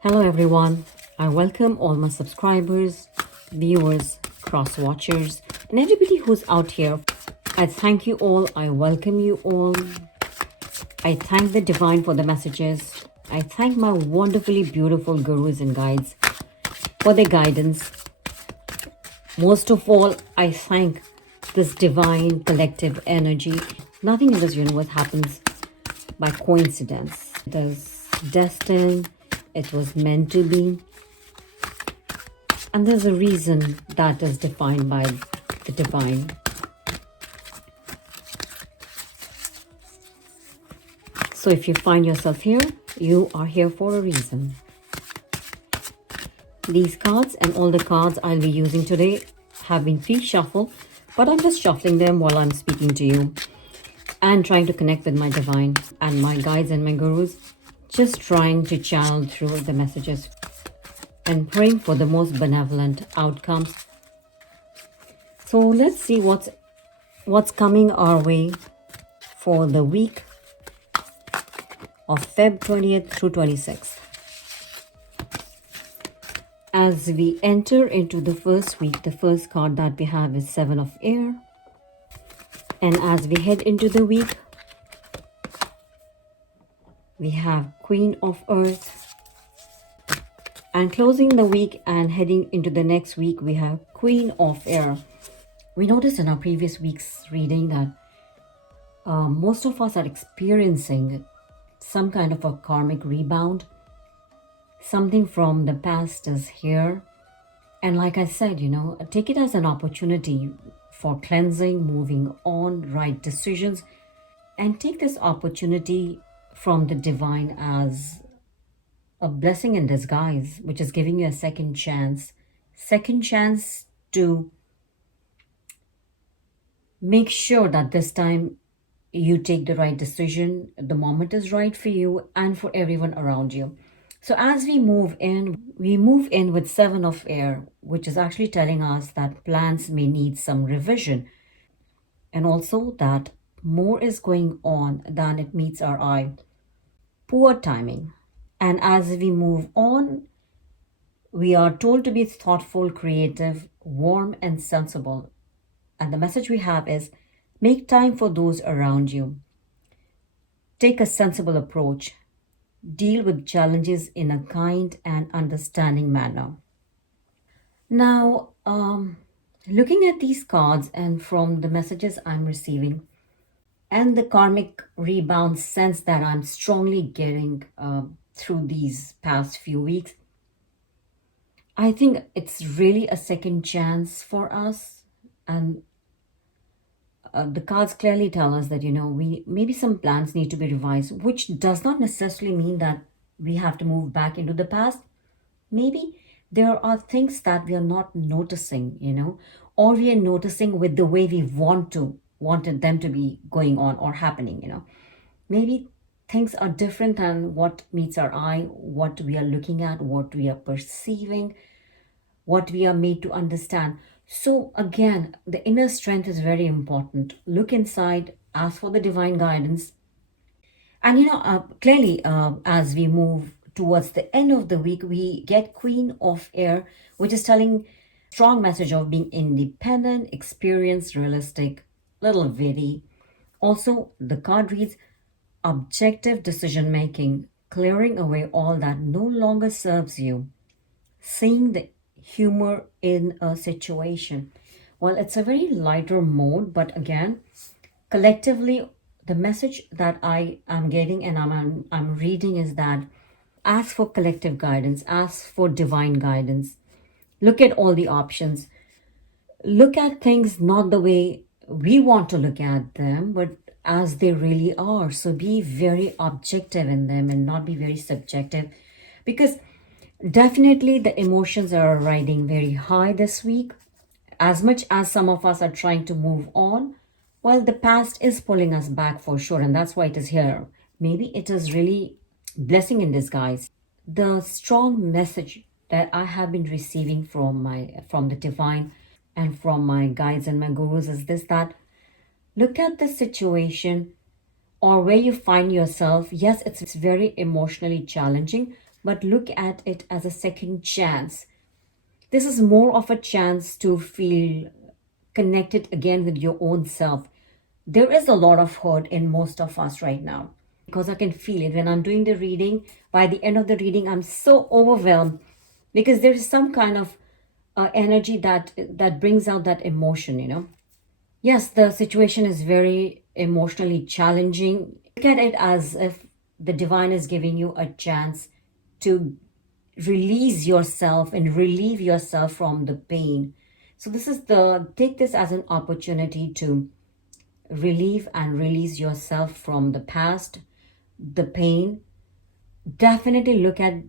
Hello everyone. I welcome all my subscribers, viewers, cross watchers, and everybody who's out here. I thank you all. I welcome you all. I thank the divine for the messages. I thank my wonderfully beautiful gurus and guides for their guidance. Most of all, I thank this divine collective energy. Nothing in this universe happens by coincidence. It is destined. It was meant to be. And there's a reason that is defined by the divine. So if you find yourself here, you are here for a reason. These cards and all the cards I'll be using today have been pre-shuffled, but I'm just shuffling them while I'm speaking to you and trying to connect with my divine and my guides and my gurus, just trying to channel through the messages and praying for the most benevolent outcomes. So let's see what's coming our way for the week of Feb 20th through 26th. As we enter into the first week, the first card that we have is Seven of Air. And as we head into the week, we have Queen of Earth. And closing the week and heading into the next week, we have Queen of Air. We noticed in our previous week's reading that most of us are experiencing some kind of a karmic rebound. Something from the past is here. And like I said, take it as an opportunity for cleansing, moving on, right decisions, and take this opportunity from the divine as a blessing in disguise, which is giving you a second chance to make sure that this time you take the right decision, the moment is right for you and for everyone around you. So as we move in with Seven of Air, which is actually telling us that plans may need some revision, and also that more is going on than it meets our eye. Poor timing. And as we move on, we are told to be thoughtful, creative, warm, and sensible. And the message we have is make time for those around you. Take a sensible approach. Deal with challenges in a kind and understanding manner. Now, looking at these cards and from the messages I'm receiving and the karmic rebound sense that I'm strongly getting through these past few weeks, I think it's really a second chance for us. And the cards clearly tell us that, we maybe some plans need to be revised, which does not necessarily mean that we have to move back into the past. Maybe there are things that we are not noticing, or we are noticing with the way we wanted them to be going on or happening. Maybe things are different than what meets our eye, what we are looking at, what we are perceiving, what we are made to understand. So again, the inner strength is very important. Look inside, ask for the divine guidance. And clearly, as we move towards the end of the week, we get Queen of Air, which is telling strong message of being independent, experienced, realistic, little witty. Also, the card reads objective decision making, clearing away all that no longer serves you, seeing the humor in a situation. Well, it's a very lighter mode, but again, collectively, the message that I am getting and I'm reading is that ask for collective guidance, ask for divine guidance. Look at all the options. Look at things not the way we want to look at them, but as they really are. So be very objective in them and not be very subjective, because definitely the emotions are riding very high this week. As much as some of us are trying to move on, well, the past is pulling us back for sure, and that's why it is here. Maybe it is really blessing in disguise. The strong message that I have been receiving from the divine and from my guides and my gurus is this: that look at the situation or where you find yourself. Yes, it's very emotionally challenging, but look at it as a second chance. This is more of a chance to feel connected again with your own self. There is a lot of hurt in most of us right now because I can feel it when I'm doing the reading. By the end of the reading, I'm so overwhelmed because there is some kind of energy that brings out that emotion. Yes, the situation is very emotionally challenging. Look at it as if the divine is giving you a chance to release yourself and relieve yourself from the pain. So take this as an opportunity to relieve and release yourself from the past, the pain. Definitely look at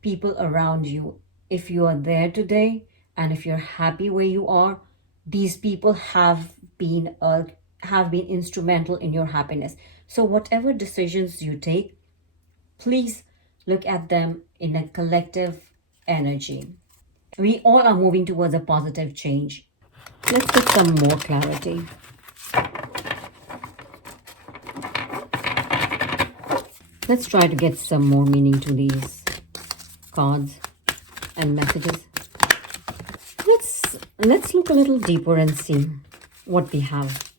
people around you. If you are there today and if you're happy where you are, these people have been instrumental in your happiness. So whatever decisions you take, please look at them in a collective energy. We all are moving towards a positive change. Let's get some more clarity. Let's try to get some more meaning to these cards and messages. Let's look a little deeper and see what we have.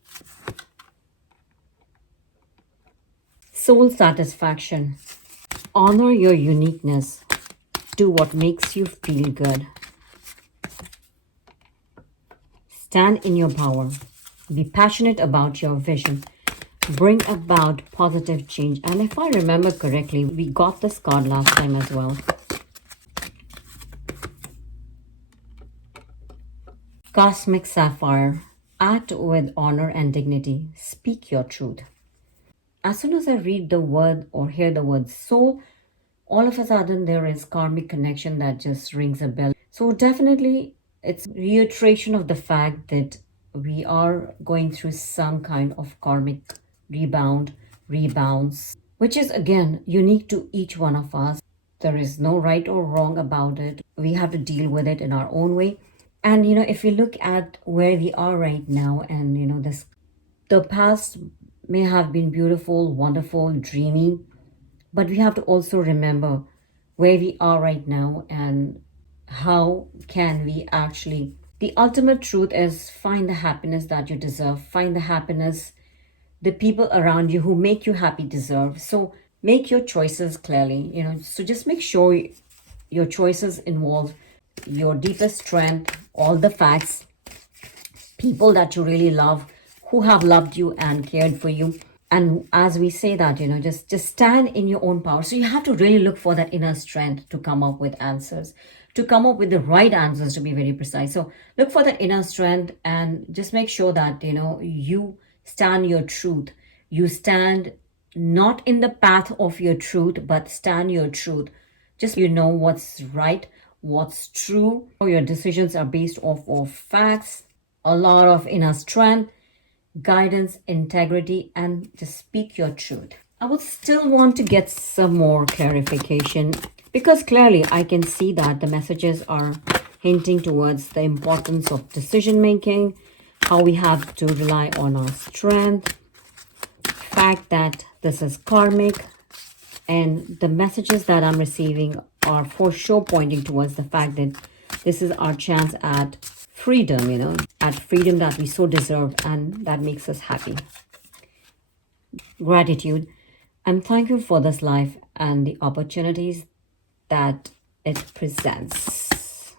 Soul satisfaction. Honor your uniqueness. Do what makes you feel good. Stand in your power. Be passionate about your vision. Bring about positive change. And if I remember correctly, we got this card last time as well. Cosmic Sapphire. Act with honor and dignity. Speak your truth. As soon as I read the word or hear the word soul, all of a sudden there is karmic connection that just rings a bell. So definitely it's reiteration of the fact that we are going through some kind of karmic rebounds, which is again unique to each one of us. There is no right or wrong about it. We have to deal with it in our own way. And if you look at where we are right now, and the past may have been beautiful, wonderful, dreamy, but we have to also remember where we are right now and how can we actually. The ultimate truth is find the happiness that you deserve, find the happiness the people around you who make you happy deserve. So make your choices clearly. So just make sure your choices involve your deepest strength, all the facts, people that you really love, who have loved you and cared for you. And as we say that, just stand in your own power. So you have to really look for that inner strength to come up with answers, to come up with the right answers, to be very precise. So look for that inner strength and just make sure that, you stand your truth. You stand not in the path of your truth, but stand your truth. Just what's right, what's true. Your decisions are based off of facts, a lot of inner strength, guidance, integrity, and just speak your truth. I would still want to get some more clarification because clearly I can see that the messages are hinting towards the importance of decision making, how we have to rely on our strength, fact that this is karmic, and the messages that I'm receiving are for sure pointing towards the fact that this is our chance at freedom, at freedom that we so deserve and that makes us happy. Gratitude. I'm thankful for this life and the opportunities that it presents.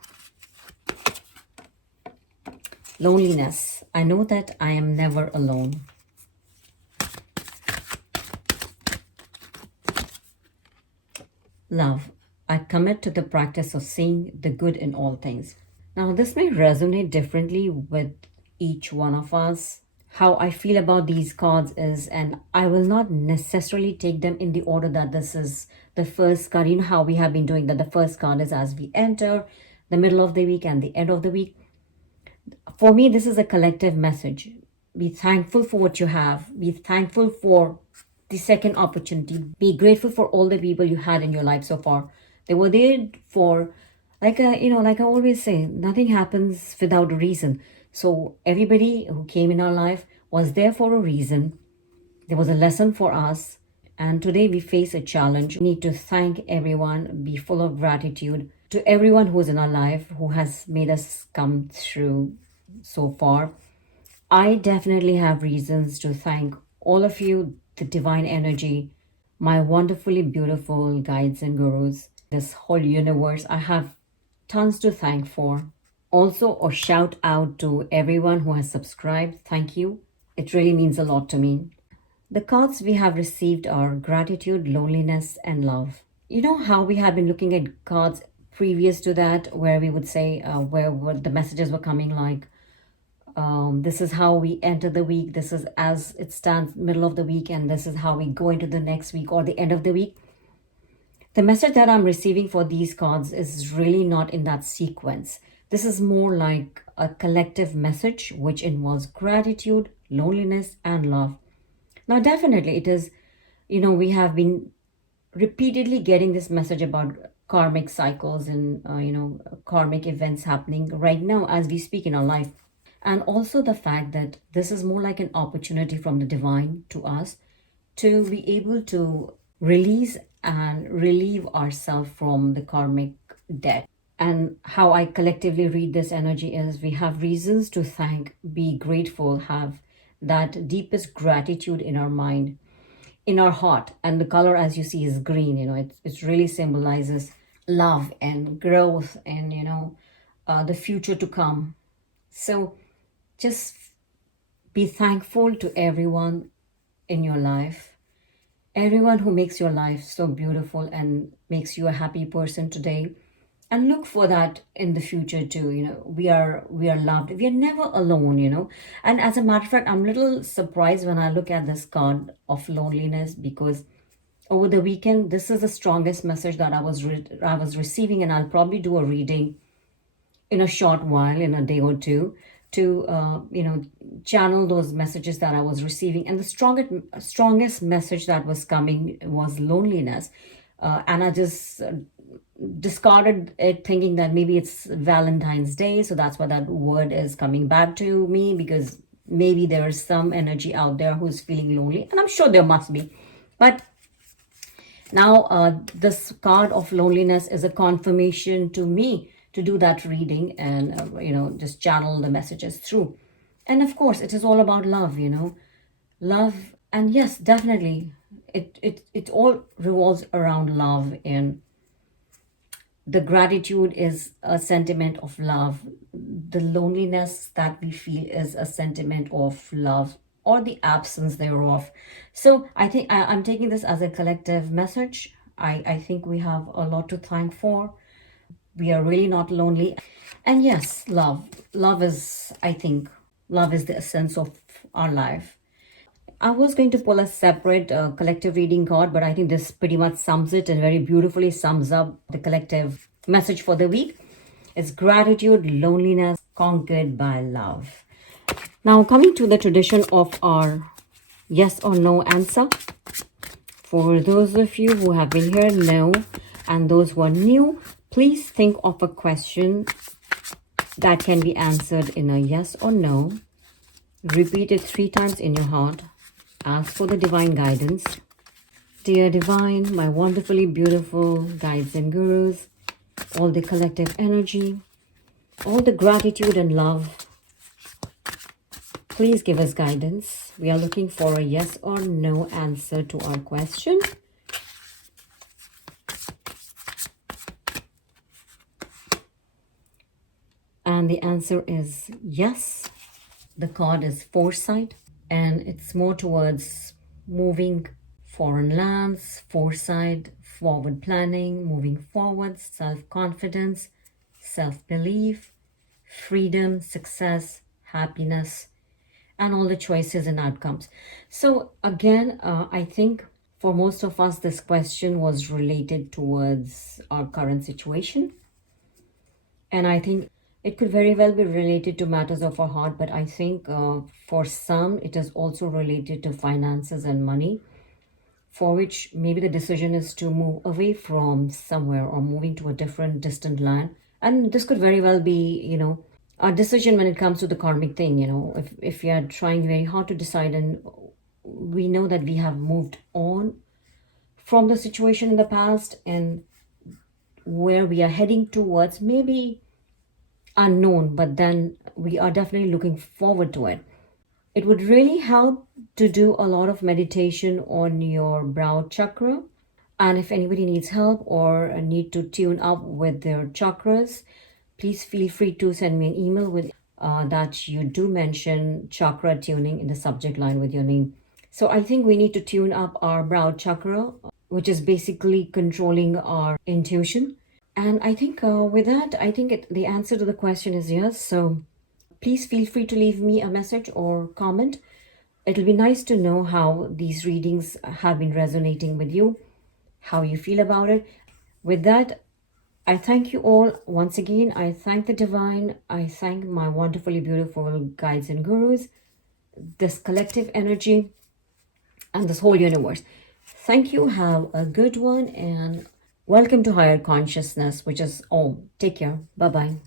Loneliness. I know that I am never alone. Love. I commit to the practice of seeing the good in all things. Now, this may resonate differently with each one of us. How I feel about these cards is, and I will not necessarily take them in the order that this is the first card. You know how we have been doing that. The first card is as we enter, the middle of the week, and the end of the week. For me, this is a collective message. Be thankful for what you have. Be thankful for the second opportunity. Be grateful for all the people you had in your life so far. They were there for, like I always say, nothing happens without a reason. So everybody who came in our life was there for a reason. There was a lesson for us, And today we face a challenge. We need to thank everyone, be full of gratitude to everyone who's in our life, who has made us come through so far. I definitely have reasons to thank all of you, the divine energy, my wonderfully beautiful guides and gurus, this whole universe. I have tons to thank for. Also, a shout out to everyone who has subscribed. Thank you. It really means a lot to me. The cards we have received are gratitude, loneliness, and love. You know how we have been looking at cards previous to that, where we would say where what the messages were coming like, this is how we enter the week, this is as it stands middle of the week, and this is how we go into the next week or the end of the week. The message that I'm receiving for these cards is really not in that sequence. This is more like a collective message which involves gratitude, loneliness, and love. Now, definitely, it is, we have been repeatedly getting this message about karmic cycles and, karmic events happening right now as we speak in our life. And also the fact that this is more like an opportunity from the divine to us to be able to release and relieve ourselves from the karmic debt. And how I collectively read this energy is we have reasons to thank, be grateful, have that deepest gratitude in our mind, in our heart. And the color, as you see, is green. It really symbolizes love and growth and, the future to come. So just be thankful to everyone in your life, everyone who makes your life so beautiful and makes you a happy person today. And look for that in the future too. We are loved, we are never alone. And as a matter of fact, I'm a little surprised when I look at this card of loneliness, because over the weekend this is the strongest message that I was receiving, and I'll probably do a reading in a short while, in a day or two, to channel those messages that I was receiving. And the strongest message that was coming was loneliness. And I just discarded it, thinking that maybe it's Valentine's Day, so that's why that word is coming back to me, because maybe there is some energy out there who's feeling lonely, and I'm sure there must be. But now this card of loneliness is a confirmation to me to do that reading and just channel the messages through. And of course, it is all about love. Love. And yes, definitely it all revolves around love, and the gratitude is a sentiment of love. The loneliness that we feel is a sentiment of love, or the absence thereof. So I think I'm taking this as a collective message. I think we have a lot to thank for. We are really not lonely. And yes, love. I think, love is the essence of our life. I was going to pull a separate collective reading card, but I think this pretty much sums it and very beautifully sums up the collective message for the week. It's gratitude, loneliness, conquered by love. Now, coming to the tradition of our yes or no answer. For those of you who have been here, no. And those who are new, please think of a question that can be answered in a yes or no. Repeat it 3 times in your heart. Ask for the divine guidance. Dear divine, my wonderfully beautiful guides and gurus, all the collective energy, all the gratitude and love, please give us guidance. We are looking for a yes or no answer to our question. And the answer is yes. The card is foresight, and it's more towards moving foreign lands, foresight, forward planning, moving forward, self-confidence, self-belief, freedom, success, happiness, and all the choices and outcomes. So again, I think for most of us, this question was related towards our current situation. And I think it could very well be related to matters of our heart, but I think for some, it is also related to finances and money, for which maybe the decision is to move away from somewhere or moving to a different distant land. And this could very well be, a decision when it comes to the karmic thing. If we are trying very hard to decide, and we know that we have moved on from the situation in the past and where we are heading towards may be unknown, but then we are definitely looking forward to it. It would really help to do a lot of meditation on your brow chakra. And if anybody needs help or need to tune up with their chakras, please feel free to send me an email with that you do mention chakra tuning in the subject line with your name. So I think we need to tune up our brow chakra, which is basically controlling our intuition. And I think with that, I think the answer to the question is yes. So please feel free to leave me a message or comment. It'll be nice to know how these readings have been resonating with you, how you feel about it. With that, I thank you all once again. I thank the divine. I thank my wonderfully beautiful guides and gurus, this collective energy, and this whole universe. Thank you. Have a good one and welcome to higher consciousness, which is Om. Take care. Bye bye.